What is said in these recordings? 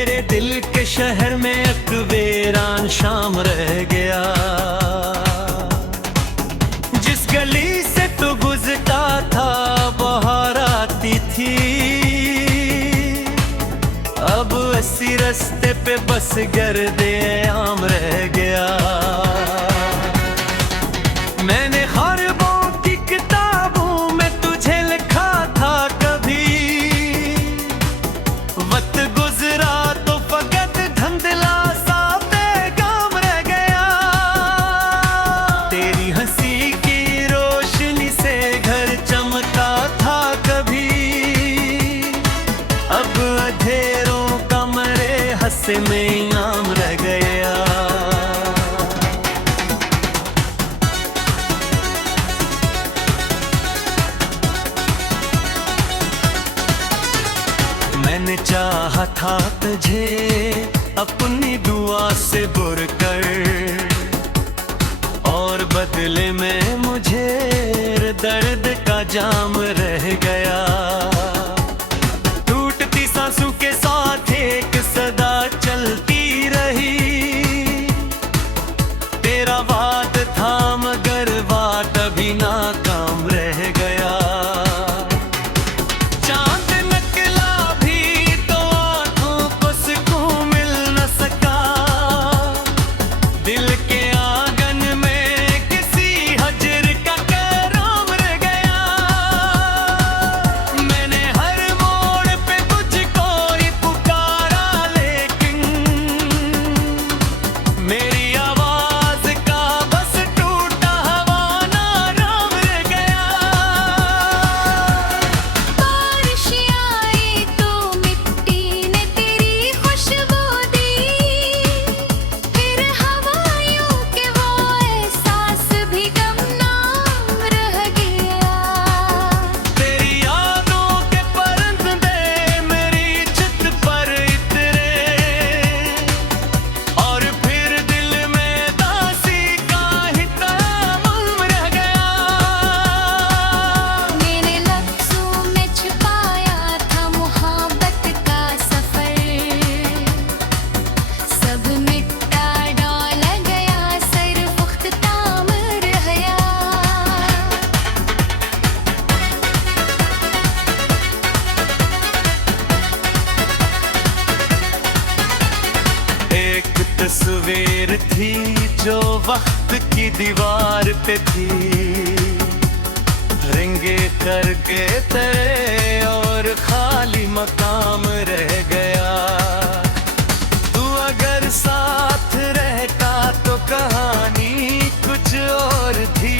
मेरे दिल के शहर में एक वीरान शाम रह गया। जिस गली से तू गुजरता था बहार आती थी, अब इसी रास्ते पे बस गर्दे आम रह गया। मैंने ख्वाबों की किताबों में तुझे लिखा था कभी, वक्त गुजरा तो फकत धुंधला सा पैगाम रह गया। तेरी हंसी की रोशनी से घर चमका था कभी, अब अंधेरों कमरे हंसे में आम रह गया। मैंने चाहा था तुझे अपनी दुआ से बुर कर, और बदले में मुझे दर्द का जाम रह गया। टूटती सांसों के साथ एक सदा चलती रही, तेरा वाद था मगर वाद अभी नाकाम रह गया। तस्वीर थी जो वक्त की दीवार पे थी, रिंगे करके तेरे और खाली मकाम रह गया। तू अगर साथ रहता तो कहानी कुछ और थी,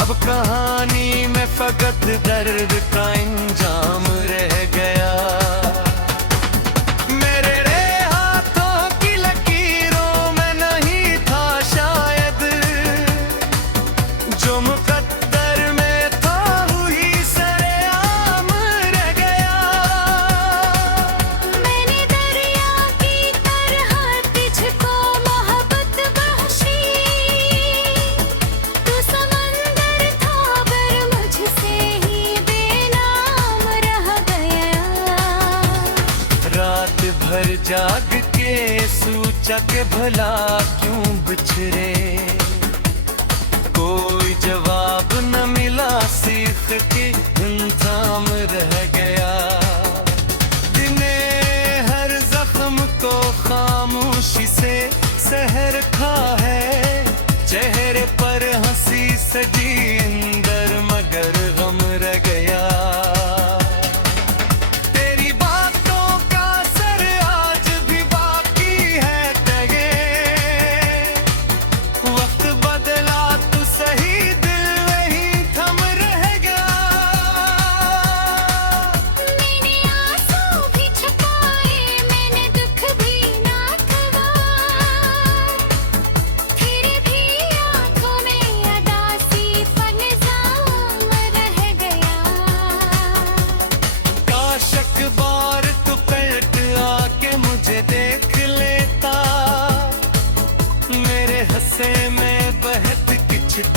अब कहानी में फकत दर्द का इंजाम रह गया। भर जाग के सोचा के भला क्यों बिछड़े, कोई जवाब न मिला सीख के इंतजाम रह गया। दिने हर जख्म को खामोशी से सह रखा है, चेहरे पर हंसी सजी अंदर मगर गम रह गया।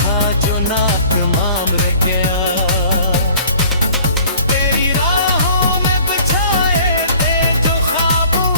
था जो नातमाम रह गया। तेरी राहों में बिछाए थे जो ख्वाबों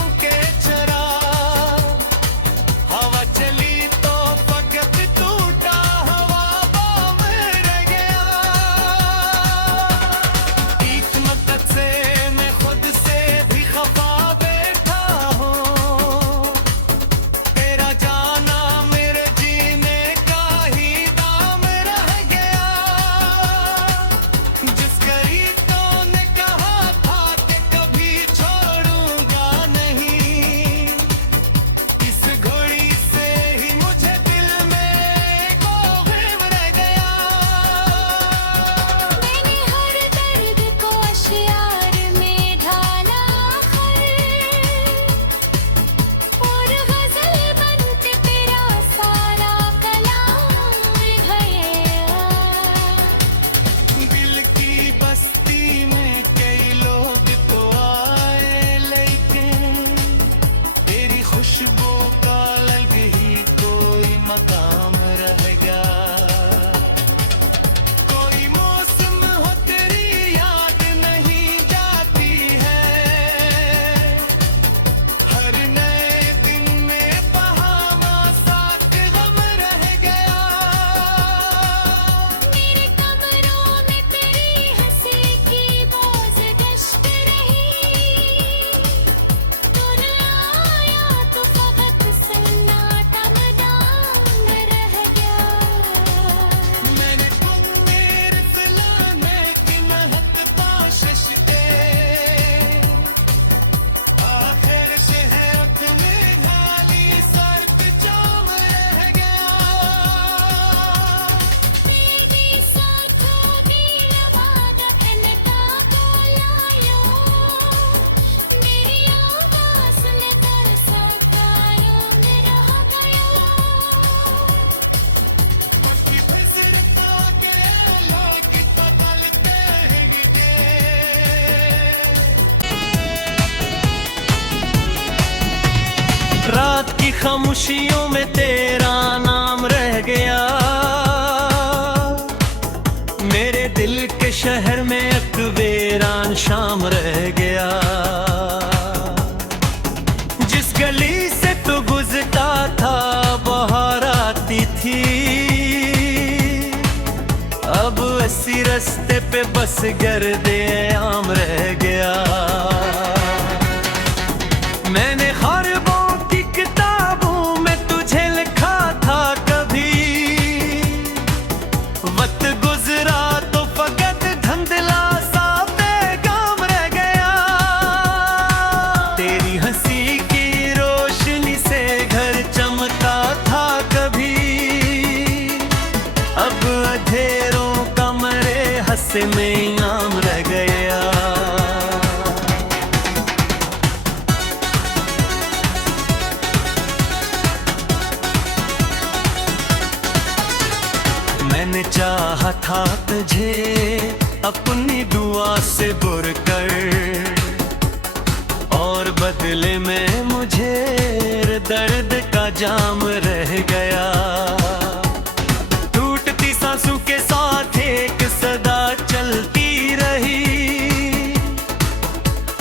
खामोशियों में तेरा नाम रह गया। मेरे दिल के शहर में एक वीरान शाम रह गया। जिस गली से तू गुजरता था बहार आती थी, अब इसी रास्ते पे बस गर्दे आम रह गया। मैंने ख्वाबों की किताबों में तुझे लिखा था कभी, वक्त गुजरा तो फकत धुंधला सा पैगाम रह गया। तेरी हंसी की रोशनी से घर चमका था कभी, अब अंधेरों कमरे हंसे में आम रह गया। मैंने चाहा था तुझे अपनी दुआ से बुर कर, और बदले में मुझे दर्द का जाम रह गया। टूटती सांसों के साथ एक सदा चलती रही,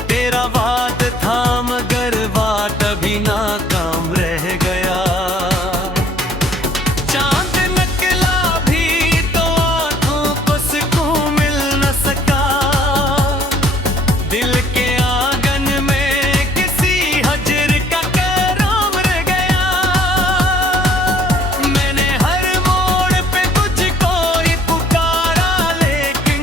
तेरा वाद था मगर वाद अभी नाकाम रह गया। चांद निकला भी तो आंखों को सुकून मिल न सका, दिल के आंगन में किसी हजर का कराम रह गया। मैंने हर मोड़ पे तुझको ही पुकारा, लेकिन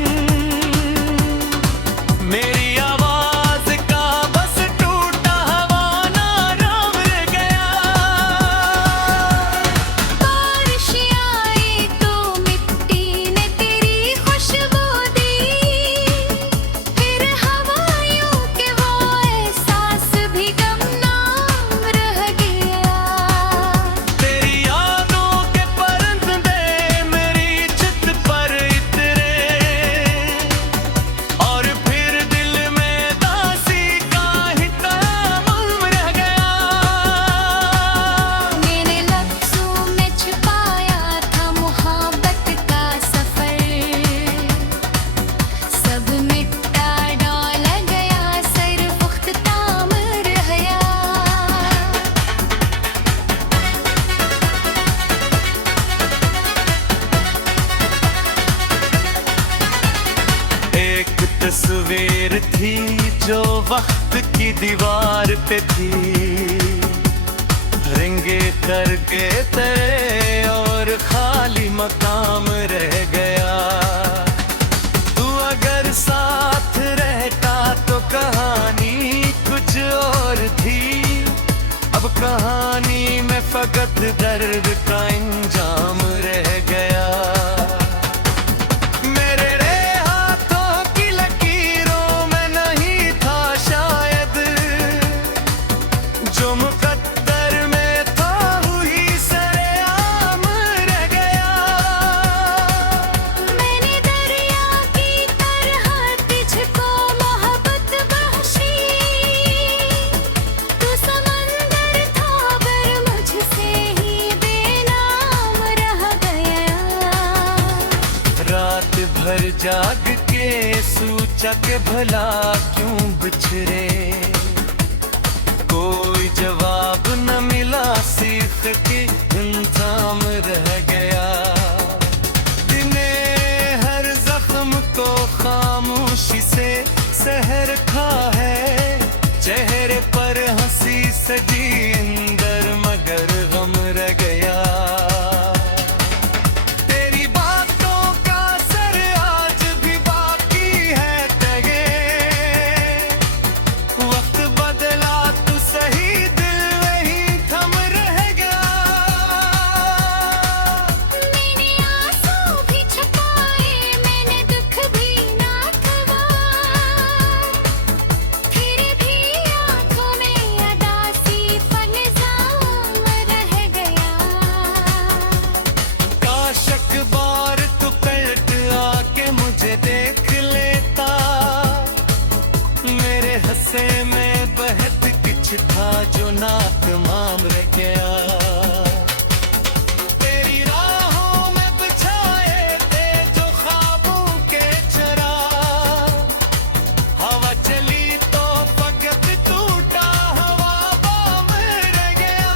मेरी आवाज का बस टूटा हवाना राम रह गया। बारिश आई तो मिट्टी ने तेरी खुशबू दी, फिर हवाओं के वो एहसास भी गुमनाम रह गया। तेरी यादों के परिंदे मेरी छत पर इतरे, और फिर दिल में दासी का ही तामम रह गया। मैंने लफ्ज़ों में छुपाया था मोहब्बत का सफर, सब मिटा डाला गया, सिर्फ अख्ताम रह गया। एक तस्वीर थी जो वक्त की दीवार पे थी, रिंगे करके तेरे और खाली मकाम रह गया। तू अगर साथ रहता तो कहानी कुछ और थी, अब कहानी में फकत दर्द का इंजाम रह गया। मेरे रे हाथों की लकीरों में नहीं था शायद, जो मुकद्दर में था वही सरेआम रह गया। मैंने दरिया की तरह तुझको मोहब्बत बख्शी, तू समंदर था पर मुझसे ही बेनाम रह गया। रात भर जाग के सोचा के भला क्यों बिछड़े, कोई जवाब न मिला, सीख के इंतजाम रह गया। दिने हर जख्म को खामोशी से सहर खा है, चेहरे पर हंसी सजी अंदर मगर गम रह गया। तेरी बातों का असर आज भी बाकी है तगे, वक्त बदला तू सही दिल वही थम रह गया। मैंने आंसू भी छुपाए, मैंने दुख भी ना खवा, फिर भी आंखों में अदासी जो नातमाम रह गया। तेरी राहों में बिछाए थे जो ख्वाबों के चराग, हवा चली तो फकत टूटा हवा में रह गया।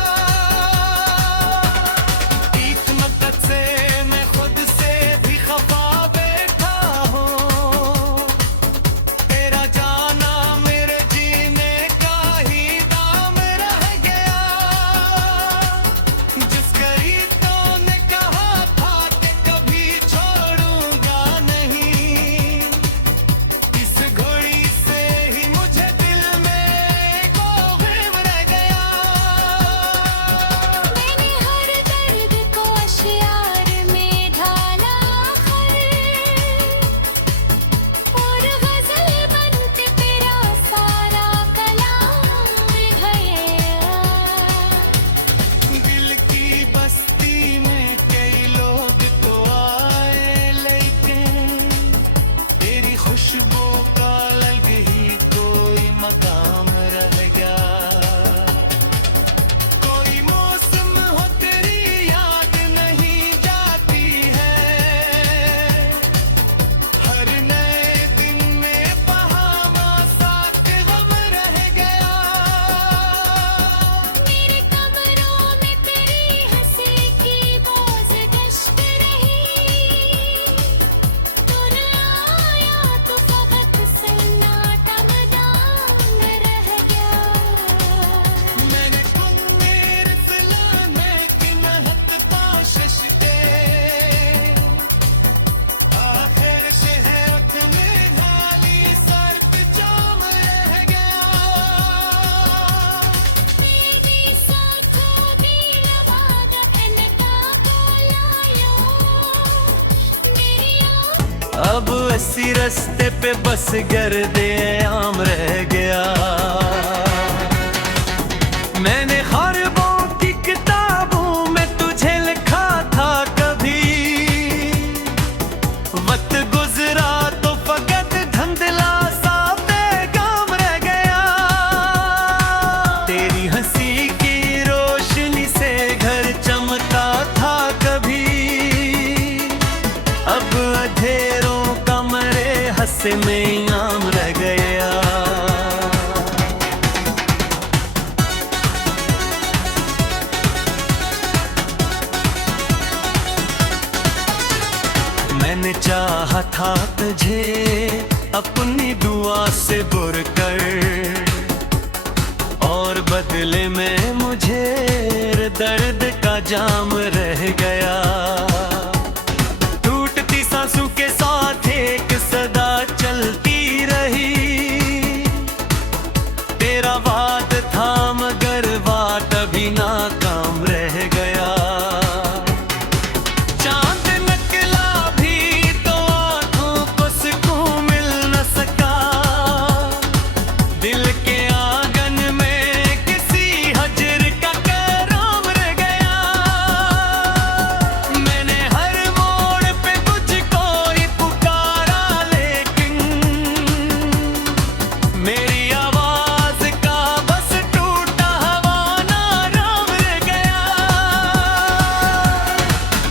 एक मदद से मैं खुद से भी खफा बैठा हूँ, तेरा जाना मेरे जीने का ही दाम रह गया। जिस करीब तो ने कहा था कि कभी छोड़ूंगा नहीं, इस घड़ी से ही मुझे दिल में गोविंद रह गया। मैंने हर दर्द को अशियार में ढाला और गजल बनते तेरा सारा कलाम गया। दिल की बस्ती में कई लोग तो आए, लेकिन तेरी खुशबू का अलग ही कोई मकाम रह गया। कोई मौसम हो तेरी याद नहीं जाती है, हर नए दिन में बहावा साथ गम रह गया। मेरे कमरों में तेरी हंसी की बोझ गश्त रही, तू न आया तो फकत सन्नाटा मदान रह गया। मैंने तुम मेरे फिलाने की महत कोशिश दे, आखिर शहरत में ढाली सर्द जाम रह गया। तेरी साथों दी लवादा इनका बोलायो मेरी अब इसी रास्ते पे बस गर्दे आम रह गया। मैंने ख्वाबों की किताबों में तुझे लिखा था कभी, वक्त गुजरा तो फकत धुंधला सा पैगाम रह गया। तेरी हंसी की रोशनी से घर चमका था कभी, अब अंधेरों कमरे हंसे में आम रह गया। मैंने चाहा था तुझे अपनी दुआ से बुर कर, और बदले में मुझे दर्द का जाम रह गया। टूटती सांसों के साथ एक सदा चलती रही, तेरा वाद था मगर वाट अभी नाकाम रह गया। चांद निकला भी तो आंखों को सुकून मिल न सका, दिल के आंगन में किसी हजर का कराम रह गया। मैंने हर मोड़ पे तुझको ही पुकारा, लेकिन मेरी आवाज का बस टूटा हवा नाराम रह गया।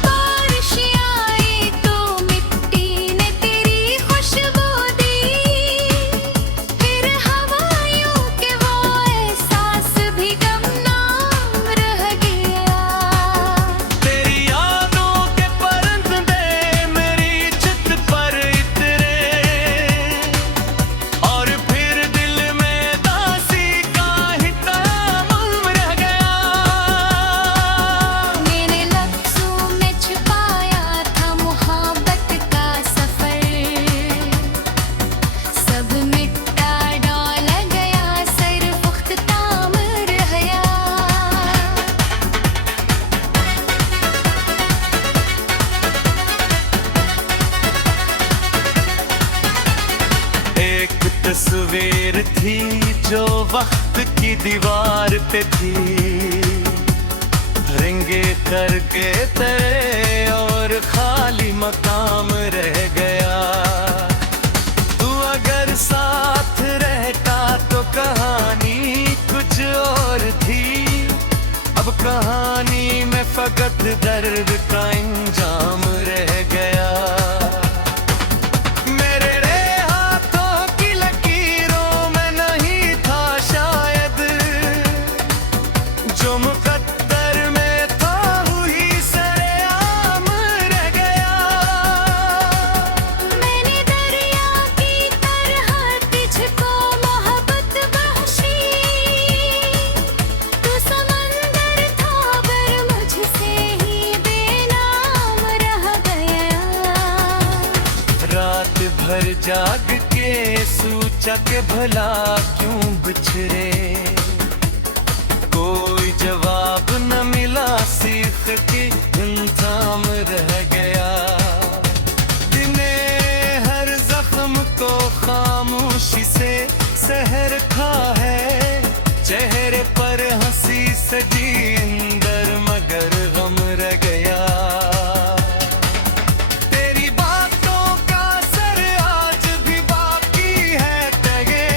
बारिश आई तो मिट्टी ने तेरी खुशबू दी, फिर हवाओं के वो एहसास भी गमनाम रह गया। तेरी यादों के परिंदे मेरी छत पर इतरे, और फिर दिल में दासी का ही तामम रह गया। मैंने लफ्ज़ों में छुपाया था मोहब्बत का सफर, सब मिटा डाला गया, सिर्फ अख्ताम रह गया। एक तस्वीर थी जो वक्त की दीवार पे थी, रिंगे करके तेरे और खाली मकाम रह गया। तू अगर साथ रहता तो कहानी कुछ और थी। अब कहानी में फकत दर्द का इंजाम रह गया। मेरे रे हाथों की लकीरों में नहीं था शायद, जो मुकद्दर में था वही सरेआम रह गया। मैंने दरिया की तरह तुझको मोहब्बत बख्शी, तू समंदर था पर मुझसे ही बेनाम रह गया। रात भर जाग के सोचा के भला क्यों बिछड़े, कोई जवाब न मिला, सीख के इंतजाम रह गया। दिने हर जख्म को खामोशी से सहर खा है, चेहरे पर हंसी सजी अंदर मगर गम रह गया। तेरी बातों का असर आज भी बाकी है टगे,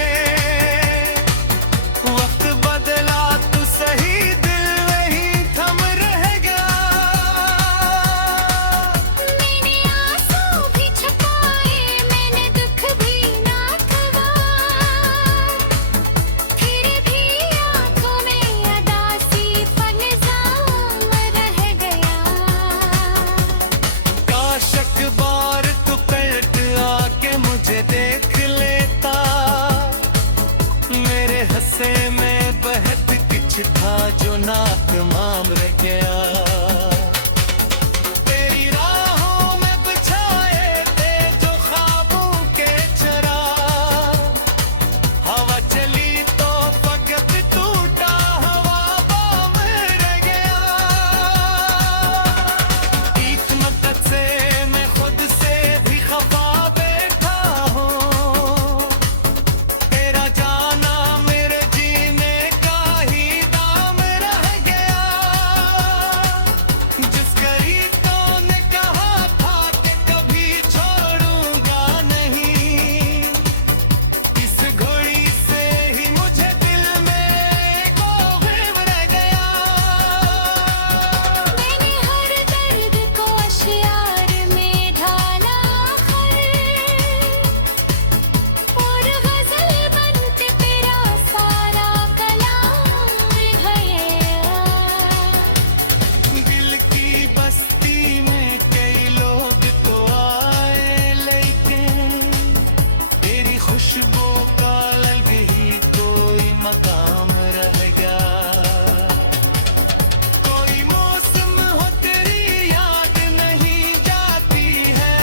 वक्त बदला तू सही दिल वही थम रह गया। मैंने आंसू भी छुपाए, मैंने दुख भी ना खवा, फिर भी आंखों में अदासी फनिज़ाम रह गया। काश एक बार तू पलट आके मुझे देख लेता, मेरे हंसे में बहत कुछ था जो नातमाम रह गया। तेरी राहों में बिछाए थे जो ख्वाबों के चराग, हवा चली तो फकत टूटा हवा बाम रह गया। एक मकसद से मैं खुद से भी खफा बैठा हूँ, तेरा जाना मेरे जीने का ही दाम रह गया। जिस गरीबों ने कहा था कि कभी छोड़ूंगा नहीं, इस घड़ी से ही मुझे दिल में गोविंद रह गया। मैंने हर दर्द को अशियार में ढाला और गजल बनते तेरा सारा कलाम गया। दिल की बस्ती में कई लोग तो आए, लेकिन तेरी खुशबू का अलग ही कोई मकाम रह गया। कोई मौसम हो तेरी याद नहीं जाती है,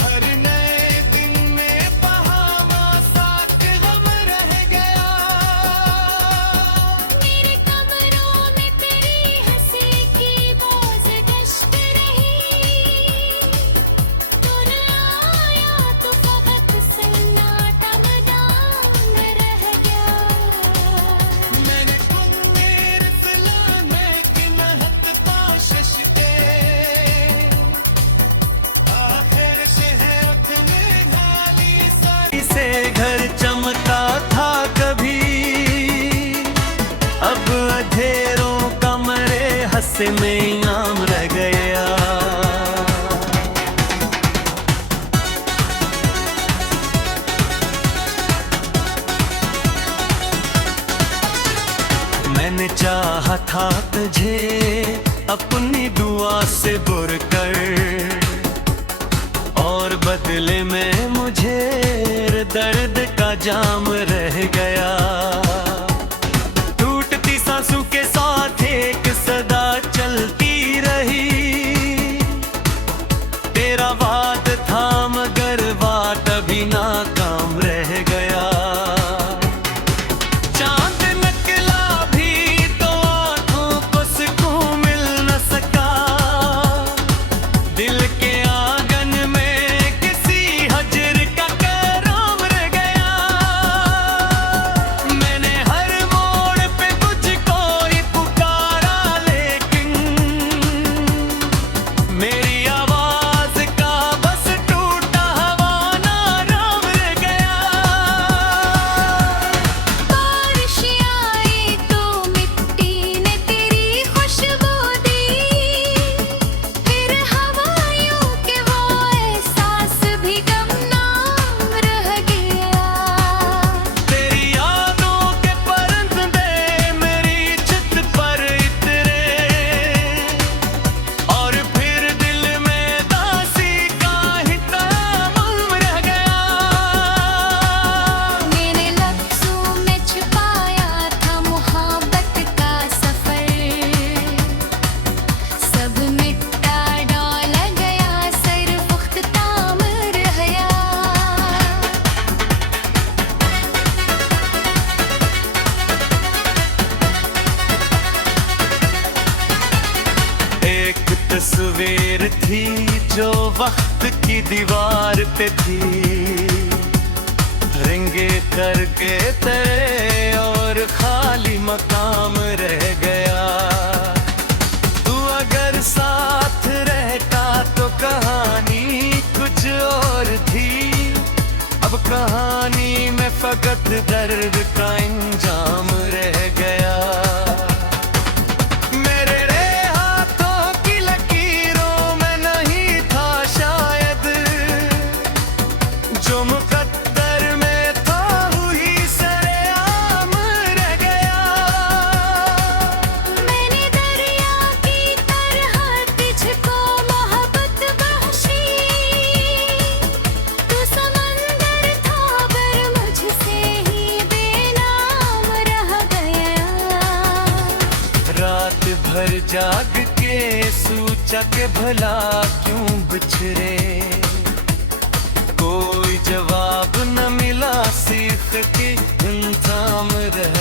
हर नए दिन में बहावा साथ गम रह गया। मेरे कमरों में तेरी हंसी की बोझ गश्त रही, तू न आया तो फकत सन्नाटा मैदान रह गया। मैंने मेरे फलाने की महत कोशिश के आखिर शहर में ढाली सारी से घर चमका था कभी, अब अंधेरों कमरे हंसे में आम रह गया। मैंने चाहा था तुझे अपनी दुआ से बुर कर, और बदले में मुझे दर्द का जाम रह गया। टूटती सांसों के साथ एक सदा चलती रही, तेरा वाद था मगर वाट अभी नाकाम रह गया। चांद निकला भी तो आंखों को सुकून मिल न सका, दिल के आंगन में किसी हजर का कराम रह गया। मैं तस्वीर थी जो वक्त की दीवार पे थी, रिंगे करके तेरे और खाली मकाम रह गया। तू अगर साथ रहता तो कहानी कुछ और थी, अब कहानी में फकत दर्द का इंजाम रह गया। मेरे रे हाथों की लकीरों में नहीं था शायद, जो मुकद्दर में था वही सरेआम रह गया। मैंने दरिया की तरह तुझको मोहब्बत बख्शी, तू समंदर था पर मुझसे ही बेनाम रह गया। रात भर जाग के सोचा के भला क्यों बिछड़े, कोई जवाब न मिला, सीख के इंतजाम रह